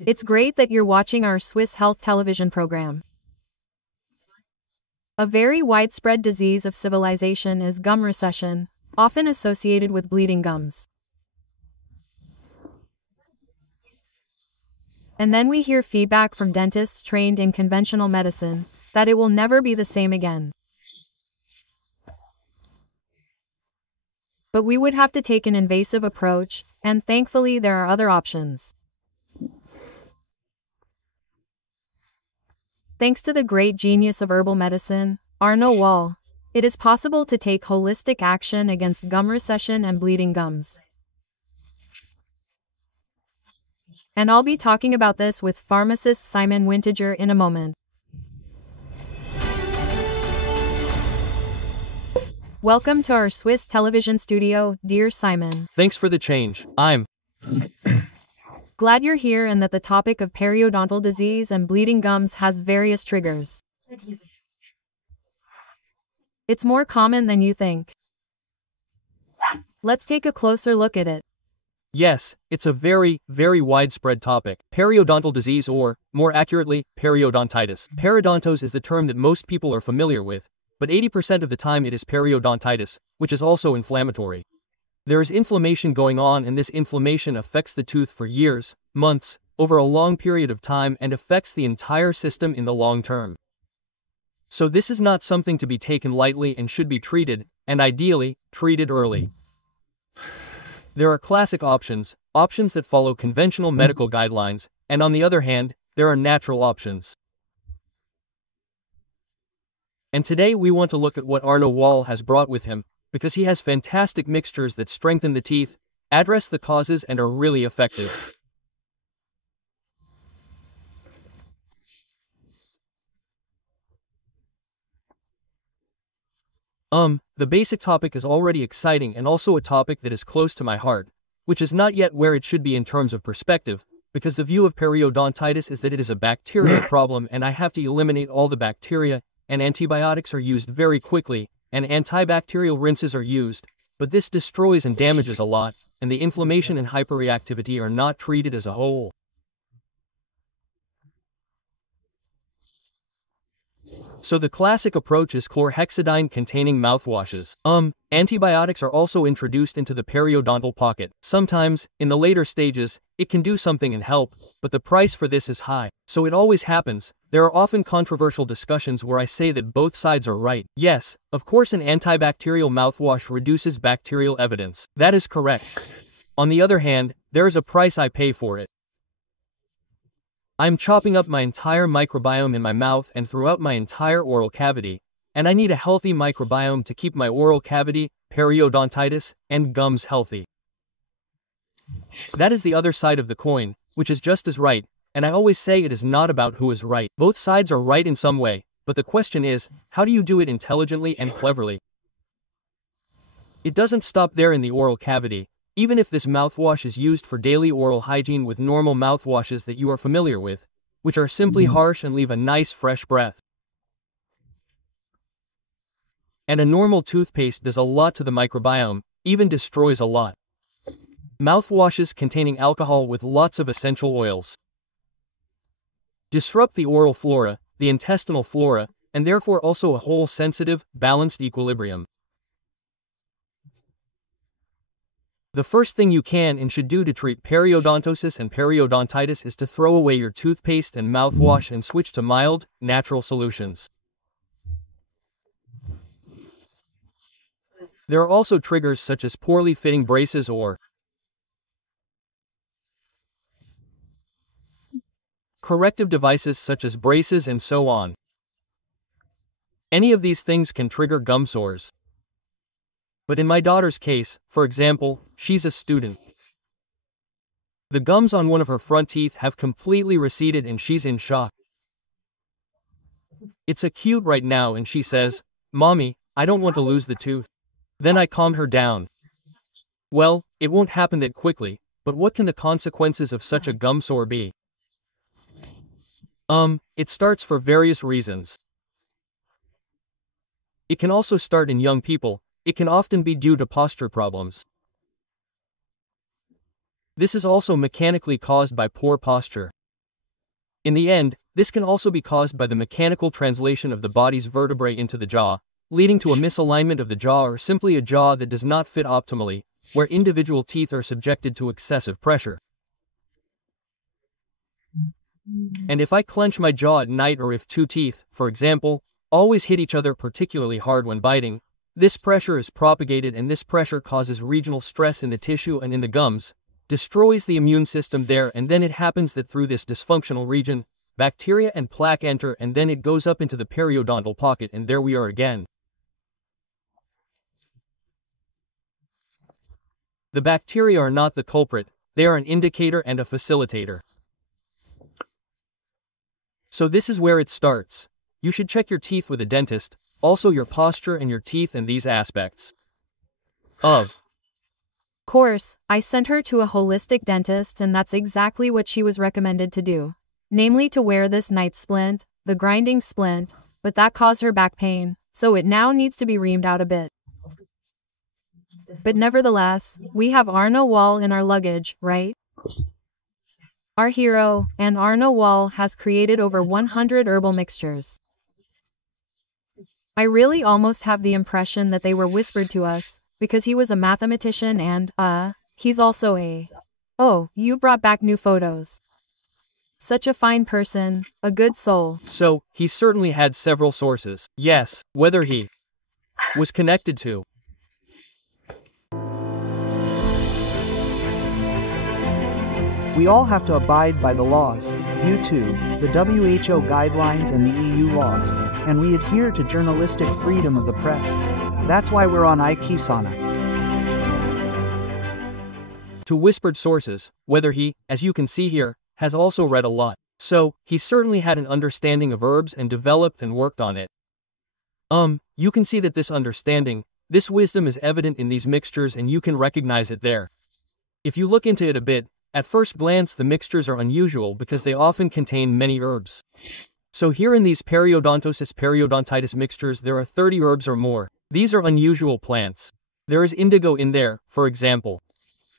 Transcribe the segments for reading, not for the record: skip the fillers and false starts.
It's great that you're watching our Swiss health television program. A very widespread disease of civilization is gum recession, often associated with bleeding gums. And then we hear feedback from dentists trained in conventional medicine that it will never be the same again. But we would have to take an invasive approach, and thankfully there are other options. Thanks to the great genius of herbal medicine, Arno Wolle, it is possible to take holistic action against gum recession and bleeding gums. And I'll be talking about this with pharmacist Simon Windhager in a moment. Welcome to our Swiss television studio, dear Simon. Thanks for the change. I'm glad you're here and that the topic of periodontal disease and bleeding gums has various triggers. It's more common than you think. Let's take a closer look at it. Yes, it's a very, very widespread topic. Periodontal disease, or, more accurately, periodontitis. Parodontose is the term that most people are familiar with, but 80% of the time it is periodontitis, which is also inflammatory. There is inflammation going on, and this inflammation affects the tooth for years, months, over a long period of time, and affects the entire system in the long term. So this is not something to be taken lightly and should be treated, and ideally, treated early. There are classic options that follow conventional medical guidelines, and on the other hand, there are natural options. And today we want to look at what Arno Wolle has brought with him, because he has fantastic mixtures that strengthen the teeth, address the causes, and are really effective. The basic topic is already exciting and also a topic that is close to my heart, which is not yet where it should be in terms of perspective, because the view of periodontitis is that it is a bacterial problem and I have to eliminate all the bacteria, and antibiotics are used very quickly, and antibacterial rinses are used, but this destroys and damages a lot, and the inflammation and hyperreactivity are not treated as a whole. So the classic approach is chlorhexidine-containing mouthwashes. Antibiotics are also introduced into the periodontal pocket. Sometimes, in the later stages, it can do something and help, but the price for this is high. So it always happens. There are often controversial discussions where I say that both sides are right. Yes, of course an antibacterial mouthwash reduces bacterial evidence. That is correct. On the other hand, there is a price I pay for it. I'm chopping up my entire microbiome in my mouth and throughout my entire oral cavity, and I need a healthy microbiome to keep my oral cavity, periodontitis, and gums healthy. That is the other side of the coin, which is just as right, and I always say it is not about who is right. Both sides are right in some way, but the question is, how do you do it intelligently and cleverly? It doesn't stop there in the oral cavity. Even if this mouthwash is used for daily oral hygiene with normal mouthwashes that you are familiar with, which are simply harsh and leave a nice fresh breath. And a normal toothpaste does a lot to the microbiome, even destroys a lot. Mouthwashes containing alcohol with lots of essential oils disrupt the oral flora, the intestinal flora, and therefore also a whole sensitive, balanced equilibrium. The first thing you can and should do to treat periodontosis and periodontitis is to throw away your toothpaste and mouthwash and switch to mild, natural solutions. There are also triggers such as poorly fitting braces or corrective devices such as braces and so on. Any of these things can trigger gum sores. But in my daughter's case, for example, she's a student. The gums on one of her front teeth have completely receded and she's in shock. It's acute right now and she says, "Mommy, I don't want to lose the tooth." Then I calmed her down. Well, it won't happen that quickly, but what can the consequences of such a gum sore be? It starts for various reasons. It can also start in young people. It can often be due to posture problems. This is also mechanically caused by poor posture. In the end, this can also be caused by the mechanical translation of the body's vertebrae into the jaw, leading to a misalignment of the jaw or simply a jaw that does not fit optimally, where individual teeth are subjected to excessive pressure. And if I clench my jaw at night, or if two teeth, for example, always hit each other particularly hard when biting, this pressure is propagated, and this pressure causes regional stress in the tissue and in the gums, destroys the immune system there, and then it happens that through this dysfunctional region, bacteria and plaque enter, and then it goes up into the periodontal pocket, and there we are again. The bacteria are not the culprit, they are an indicator and a facilitator. So this is where it starts. You should check your teeth with a dentist, also your posture and your teeth and these aspects. Of course, I sent her to a holistic dentist, and that's exactly what she was recommended to do. Namely to wear this night splint, the grinding splint, but that caused her back pain, so it now needs to be reamed out a bit. But nevertheless, we have Arno Wolle in our luggage, right? Our hero, and Arno Wolle, has created over 100 herbal mixtures. I really almost have the impression that they were whispered to us, because he was a mathematician and, he's also a... Oh, you brought back new photos. Such a fine person, a good soul. So, he certainly had several sources. Yes, whether he was connected to We all have to abide by the laws, YouTube, the WHO guidelines and the EU laws, and we adhere to journalistic freedom of the press. That's why we're on Ikesana. To whispered sources, whether he, as you can see here, has also read a lot. So, he certainly had an understanding of herbs and developed and worked on it. You can see that this understanding, this wisdom is evident in these mixtures, and you can recognize it there. If you look into it a bit, at first glance the mixtures are unusual because they often contain many herbs. So here in these periodontitis mixtures there are 30 herbs or more. These are unusual plants. There is indigo in there, for example.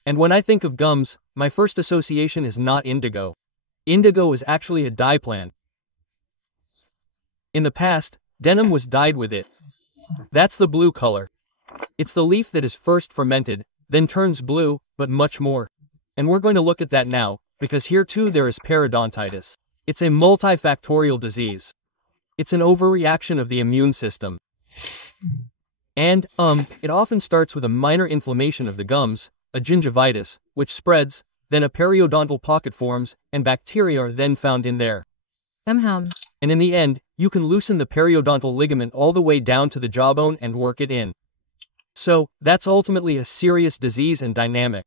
And when I think of gums, my first association is not indigo. Indigo is actually a dye plant. In the past, denim was dyed with it. That's the blue color. It's the leaf that is first fermented, then turns blue, but much more. And we're going to look at that now, because here too there is periodontitis. It's a multifactorial disease. It's an overreaction of the immune system. And, it often starts with a minor inflammation of the gums, a gingivitis, which spreads, then a periodontal pocket forms, and bacteria are then found in there. And in the end, you can loosen the periodontal ligament all the way down to the jawbone and work it in. So, that's ultimately a serious disease and dynamic.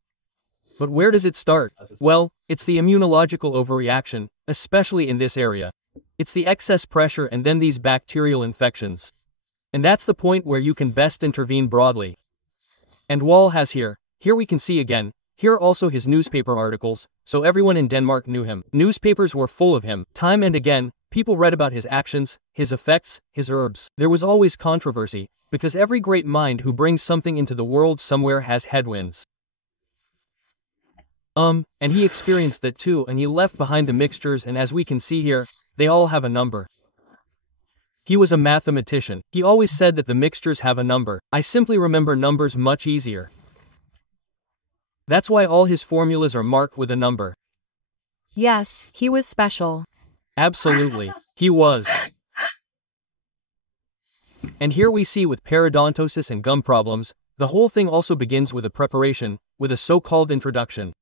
But where does it start? Well, it's the immunological overreaction, especially in this area. It's the excess pressure and then these bacterial infections. And that's the point where you can best intervene broadly. And Wolle has here we can see again, here also his newspaper articles, so everyone in Denmark knew him. Newspapers were full of him. Time and again, people read about his actions, his effects, his herbs. There was always controversy, because every great mind who brings something into the world somewhere has headwinds. And he experienced that too, and he left behind the mixtures, and as we can see here, they all have a number. He was a mathematician. He always said that the mixtures have a number. I simply remember numbers much easier. That's why all his formulas are marked with a number. Yes, he was special. Absolutely, he was. And here we see with periodontosis and gum problems, the whole thing also begins with a preparation, with a so-called introduction.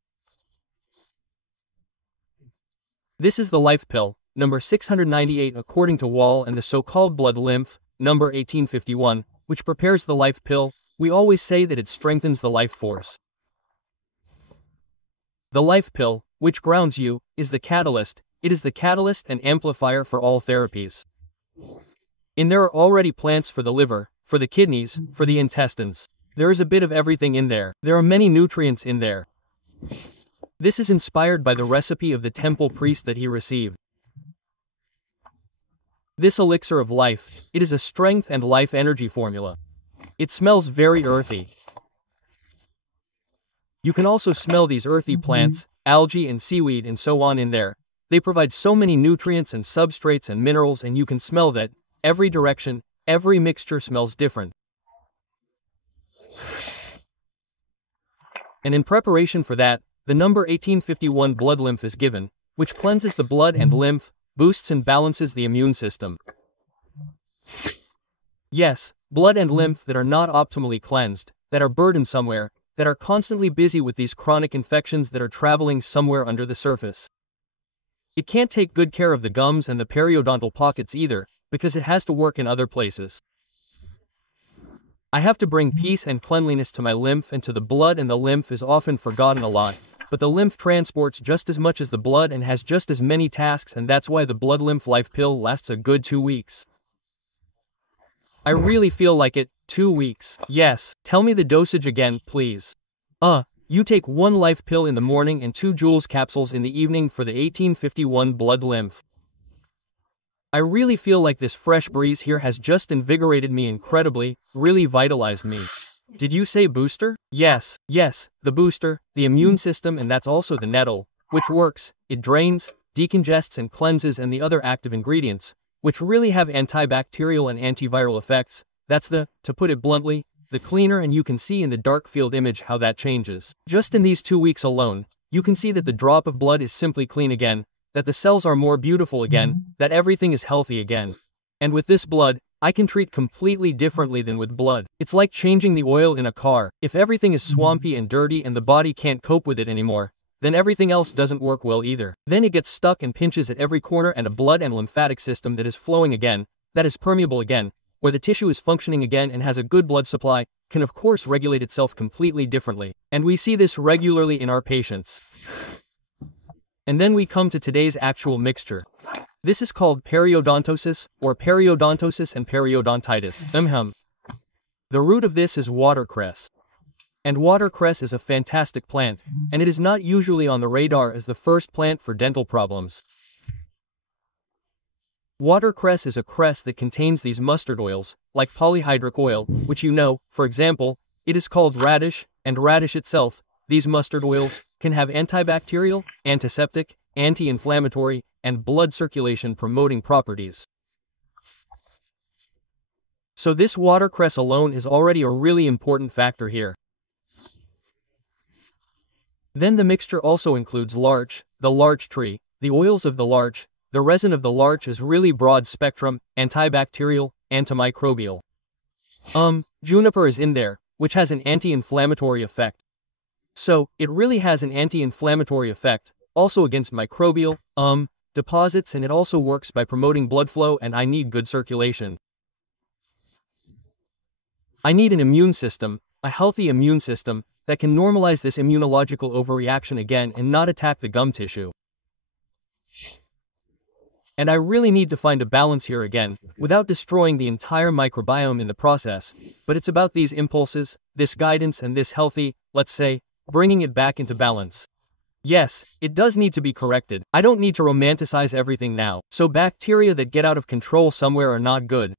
This is the life pill, number 698 according to Wolle, and the so-called blood lymph, number 1851, which prepares the life pill. We always say that it strengthens the life force. The life pill, which grounds you, is the catalyst. It is the catalyst and amplifier for all therapies. In there are already plants for the liver, for the kidneys, for the intestines. There is a bit of everything in there. There are many nutrients in there. This is inspired by the recipe of the temple priest that he received. This elixir of life, it is a strength and life energy formula. It smells very earthy. You can also smell these earthy plants, algae and seaweed and so on in there. They provide so many nutrients and substrates and minerals, and you can smell that every direction, every mixture smells different. And in preparation for that, the number 1851 blood lymph is given, which cleanses the blood and lymph, boosts and balances the immune system. Yes, blood and lymph that are not optimally cleansed, that are burdened somewhere, that are constantly busy with these chronic infections that are traveling somewhere under the surface. It can't take good care of the gums and the periodontal pockets either, because it has to work in other places. I have to bring peace and cleanliness to my lymph and to the blood, and the lymph is often forgotten a lot, but the lymph transports just as much as the blood and has just as many tasks, and that's why the blood lymph life pill lasts a good 2 weeks. I really feel like it, 2 weeks. Yes, tell me the dosage again, please. You take 1 life pill in the morning and 2 Joules capsules in the evening for the 1851 blood lymph. I really feel like this fresh breeze here has just invigorated me incredibly, really vitalized me. Did you say booster? Yes, the booster, the immune system, and that's also the nettle, which works, it drains, decongests and cleanses, and the other active ingredients, which really have antibacterial and antiviral effects. That's the, to put it bluntly, the cleaner, and you can see in the dark field image how that changes. Just in these 2 weeks alone, you can see that the drop of blood is simply clean again, that the cells are more beautiful again, that everything is healthy again. And with this blood, I can treat completely differently than with blood. It's like changing the oil in a car. If everything is swampy and dirty and the body can't cope with it anymore, then everything else doesn't work well either. Then it gets stuck and pinches at every corner, and a blood and lymphatic system that is flowing again, that is permeable again, where the tissue is functioning again and has a good blood supply, can of course regulate itself completely differently. And we see this regularly in our patients. And then we come to today's actual mixture. This is called periodontosis, or periodontosis and periodontitis. The root of this is watercress. And watercress is a fantastic plant, and it is not usually on the radar as the first plant for dental problems. Watercress is a cress that contains these mustard oils, like polyhydric oil, which you know, for example, it is called radish, and radish itself, these mustard oils, can have antibacterial, antiseptic, anti-inflammatory, and blood circulation promoting properties. So this watercress alone is already a really important factor here. Then the mixture also includes larch, the larch tree, the oils of the larch. The resin of the larch is really broad spectrum, antibacterial, antimicrobial. Juniper is in there, which has an anti-inflammatory effect. So, it really has an anti-inflammatory effect, also against microbial, deposits, and it also works by promoting blood flow, and I need good circulation. I need an immune system, a healthy immune system, that can normalize this immunological overreaction again and not attack the gum tissue. And I really need to find a balance here again, without destroying the entire microbiome in the process, but it's about these impulses, this guidance, and this healthy, let's say, bringing it back into balance. Yes, it does need to be corrected. I don't need to romanticize everything now, so bacteria that get out of control somewhere are not good.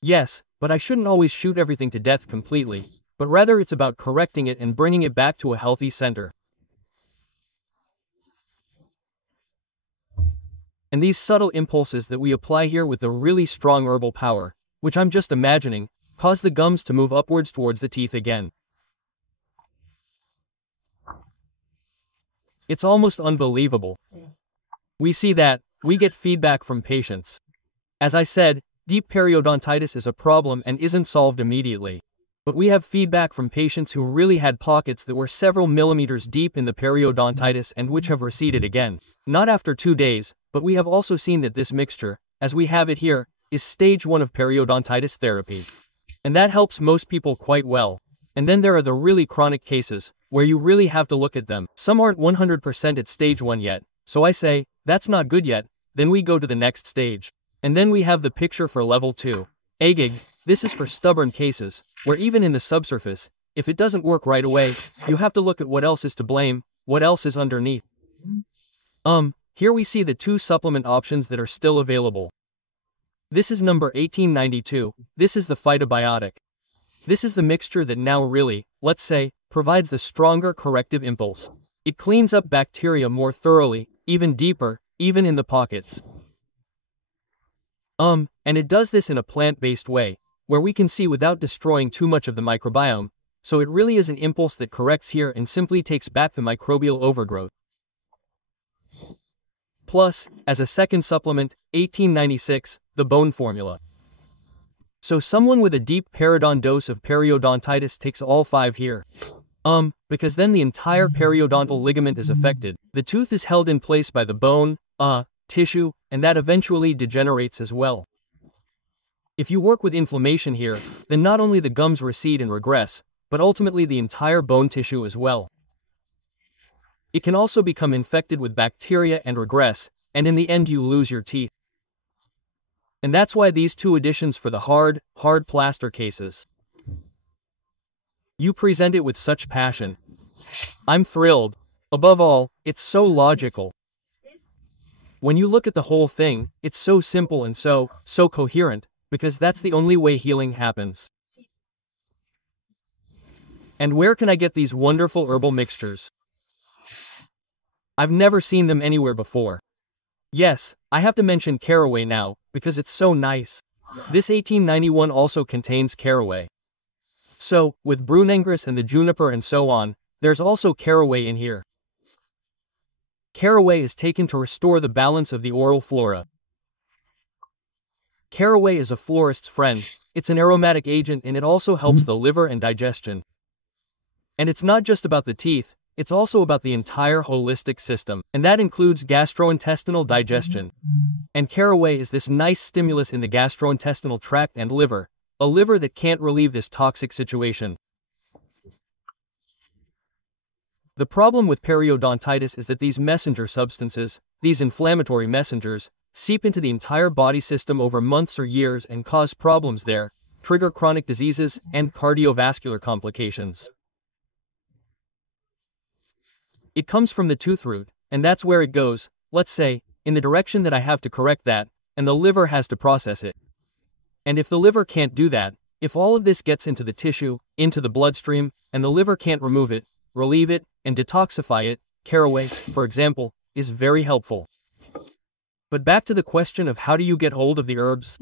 Yes, but I shouldn't always shoot everything to death completely, but rather it's about correcting it and bringing it back to a healthy center. And these subtle impulses that we apply here with the really strong herbal power, which I'm just imagining, cause the gums to move upwards towards the teeth again. It's almost unbelievable. We see that, we get feedback from patients. As I said, deep periodontitis is a problem and isn't solved immediately. But we have feedback from patients who really had pockets that were several millimeters deep in the periodontitis and which have receded again. Not after 2 days, but we have also seen that this mixture, as we have it here, is stage 1 of periodontitis therapy. And that helps most people quite well. And then there are the really chronic cases, where you really have to look at them. Some aren't 100% at stage 1 yet, so I say, that's not good yet, then we go to the next stage. And then we have the picture for level 2. Agig, this is for stubborn cases, where even in the subsurface, if it doesn't work right away, you have to look at what else is to blame, what else is underneath. Here we see the 2 supplement options that are still available. This is number 1892, this is the phytobiotic. This is the mixture that now really, let's say, provides the stronger corrective impulse. It cleans up bacteria more thoroughly, even deeper, even in the pockets. And it does this in a plant-based way, where we can see without destroying too much of the microbiome, so it really is an impulse that corrects here and simply takes back the microbial overgrowth. Plus, as a second supplement, 1896, the bone formula. So someone with a deep periodontal of periodontitis takes all 5 here. Because then the entire periodontal ligament is affected. The tooth is held in place by the bone, tissue, and that eventually degenerates as well. If you work with inflammation here, then not only the gums recede and regress, but ultimately the entire bone tissue as well. It can also become infected with bacteria and regress, and in the end you lose your teeth. And that's why these 2 additions for the hard plaster cases. You present it with such passion. I'm thrilled. Above all, it's so logical. When you look at the whole thing, it's so simple and so coherent, because that's the only way healing happens. And where can I get these wonderful herbal mixtures? I've never seen them anywhere before. Yes, I have to mention caraway now, because it's so nice. This 1891 also contains caraway. So, with brunengris and the juniper and so on, there's also caraway in here. Caraway is taken to restore the balance of the oral flora. Caraway is a florist's friend. It's an aromatic agent and it also helps the liver and digestion. And it's not just about the teeth, it's also about the entire holistic system, and that includes gastrointestinal digestion. And caraway is this nice stimulus in the gastrointestinal tract and liver, a liver that can't relieve this toxic situation. The problem with periodontitis is that these messenger substances, these inflammatory messengers, seep into the entire body system over months or years and cause problems there, trigger chronic diseases and cardiovascular complications. It comes from the tooth root, and that's where it goes, let's say, in the direction that I have to correct that, and the liver has to process it. And if the liver can't do that, if all of this gets into the tissue, into the bloodstream, and the liver can't remove it, relieve it, and detoxify it, caraway, for example, is very helpful. But back to the question of how do you get hold of the herbs?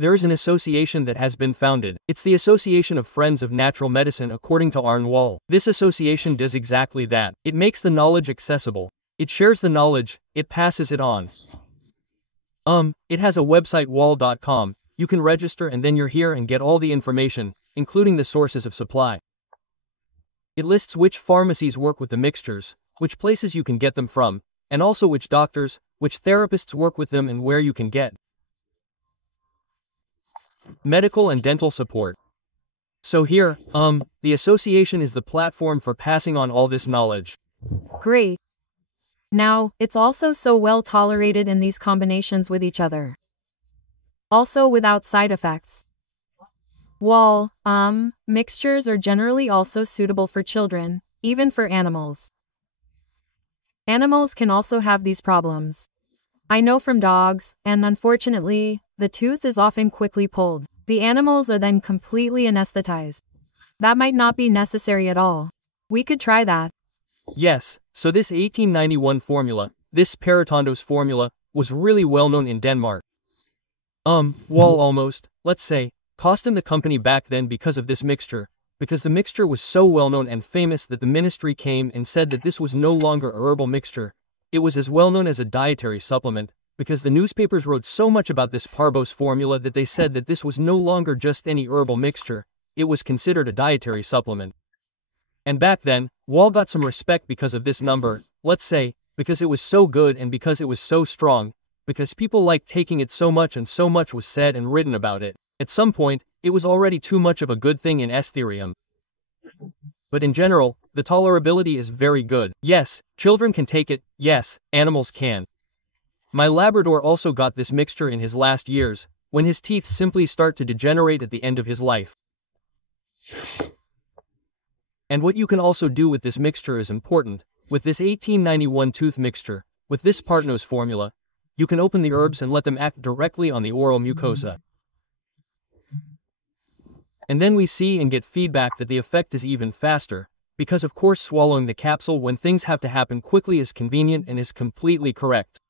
There is an association that has been founded. It's the Association of Friends of Natural Medicine according to Arno Wolle. This association does exactly that. It makes the knowledge accessible. It shares the knowledge, it passes it on. It has a website wolle.com. You can register and then you're here and get all the information, including the sources of supply. It lists which pharmacies work with the mixtures, which places you can get them from, and also which doctors, which therapists work with them and where you can get medical and dental support. So here, the association is the platform for passing on all this knowledge. Great. Now, it's also so well tolerated in these combinations with each other. Also without side effects. Wolle, mixtures are generally also suitable for children, even for animals. Animals can also have these problems. I know from dogs, and unfortunately, the tooth is often quickly pulled. The animals are then completely anesthetized. That might not be necessary at all. We could try that. Yes, so this 1891 formula, this parodontose formula, was really well known in Denmark. Wolle almost, let's say, cost him the company back then because of this mixture, because the mixture was so well known and famous that the ministry came and said that this was no longer a herbal mixture. It was as well known as a dietary supplement, because the newspapers wrote so much about this parodontose formula that they said that this was no longer just any herbal mixture, it was considered a dietary supplement. And back then, Wolle got some respect because of this number, let's say, because it was so good and because it was so strong, because people liked taking it so much and so much was said and written about it. At some point, it was already too much of a good thing in Estherium. But in general, the tolerability is very good. Yes, children can take it, yes, animals can. My Labrador also got this mixture in his last years, when his teeth simply start to degenerate at the end of his life. And what you can also do with this mixture is important. With this 1891 tooth mixture, with this parodontose formula, you can open the herbs and let them act directly on the oral mucosa. And then we see and get feedback that the effect is even faster, because of course swallowing the capsule when things have to happen quickly is convenient and is completely correct.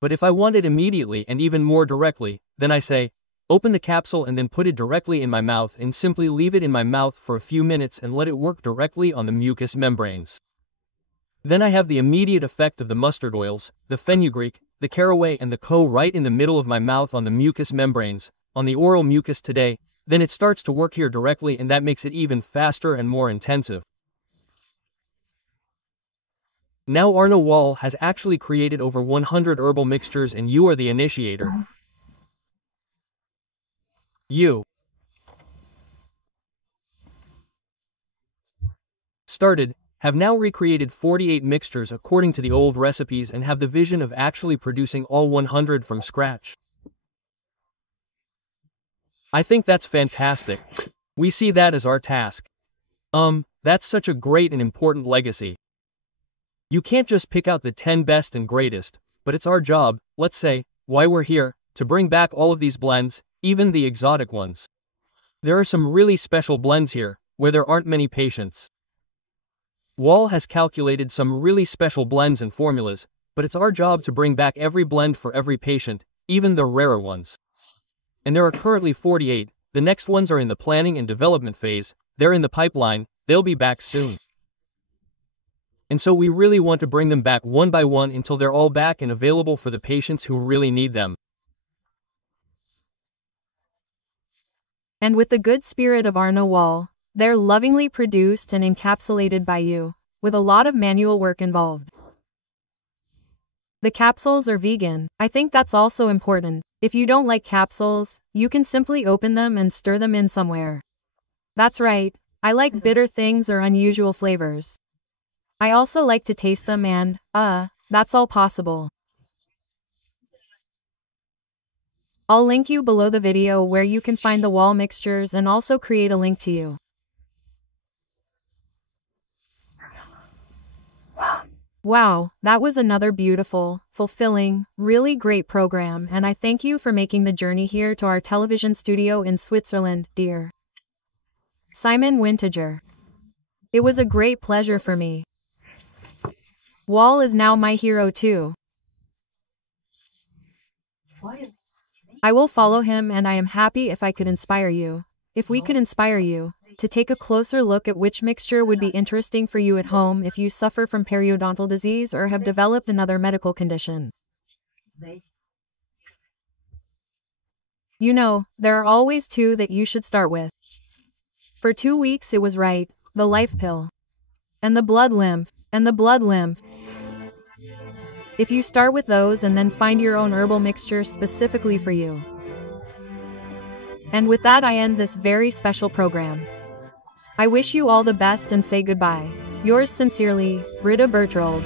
But if I want it immediately and even more directly, then I say, open the capsule and then put it directly in my mouth and simply leave it in my mouth for a few minutes and let it work directly on the mucous membranes. Then I have the immediate effect of the mustard oils, the fenugreek, the caraway and the right in the middle of my mouth on the mucous membranes, on the oral mucus today. Then it starts to work here directly and that makes it even faster and more intensive. Now Arno Wolle has actually created over 100 herbal mixtures and you are the initiator. You have now recreated 48 mixtures according to the old recipes and have the vision of actually producing all 100 from scratch. I think that's fantastic. We see that as our task. That's such a great and important legacy. You can't just pick out the 10 best and greatest, but it's our job, let's say, why we're here, to bring back all of these blends, even the exotic ones. There are some really special blends here, where there aren't many patients. Wolle has calculated some really special blends and formulas, but it's our job to bring back every blend for every patient, even the rarer ones. And there are currently 48, the next ones are in the planning and development phase, they're in the pipeline, they'll be back soon. And so we really want to bring them back one by one until they're all back and available for the patients who really need them. And with the good spirit of Arno Wolle, they're lovingly produced and encapsulated by you, with a lot of manual work involved. The capsules are vegan. I think that's also important. If you don't like capsules, you can simply open them and stir them in somewhere. That's right, I like bitter things or unusual flavors. I also like to taste them and, that's all possible. I'll link you below the video where you can find the Wolle mixtures and also create a link to you. Wow, that was another beautiful, fulfilling, really great program and I thank you for making the journey here to our television studio in Switzerland, dear Simon Windhager. It was a great pleasure for me. Wolle is now my hero too. I will follow him and I am happy if I could inspire you. If we could inspire you to take a closer look at which mixture would be interesting for you at home if you suffer from periodontal disease or have developed another medical condition. You know, there are always two that you should start with. For 2 weeks it was right, the life pill. And the blood lymph. If you start with those and then find your own herbal mixture specifically for you. And with that I end this very special program. I wish you all the best and say goodbye. Yours sincerely, Britta Bertrold.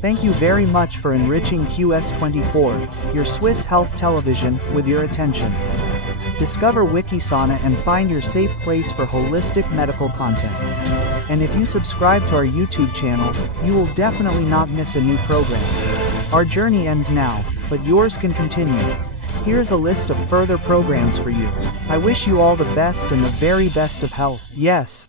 Thank you very much for enriching QS24, your Swiss health television, with your attention. Discover Wikisana and find your safe place for holistic medical content. And if you subscribe to our YouTube channel, you will definitely not miss a new program. Our journey ends now, but yours can continue. Here's a list of further programs for you. I wish you all the best and the very best of health. Yes.